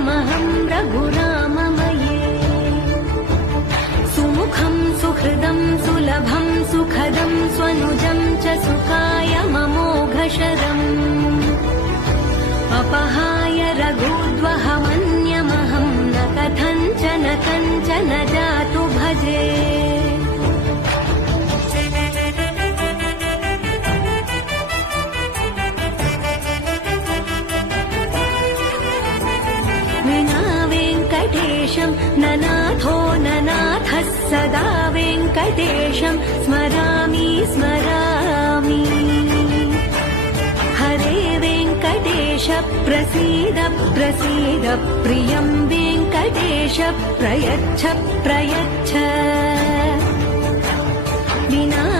नित्यमहं रघुराममये सुमुखं सुहृदं सुलभं सुखदं स्वनुजं च सुखाय ममोघशरम् अपहाय रघुद्वहमन्यमहं न कथञ्चन कञ्चन जातु भजे विना वेङ्कटेशं ननाथो ननाथः सदा वेङ्कटेशं स्मरामि स्मरामि हरे वेङ्कटेश प्रसीद प्रसीद प्रियं वेङ्कटेश प्रयच्छ प्रयच्छ विना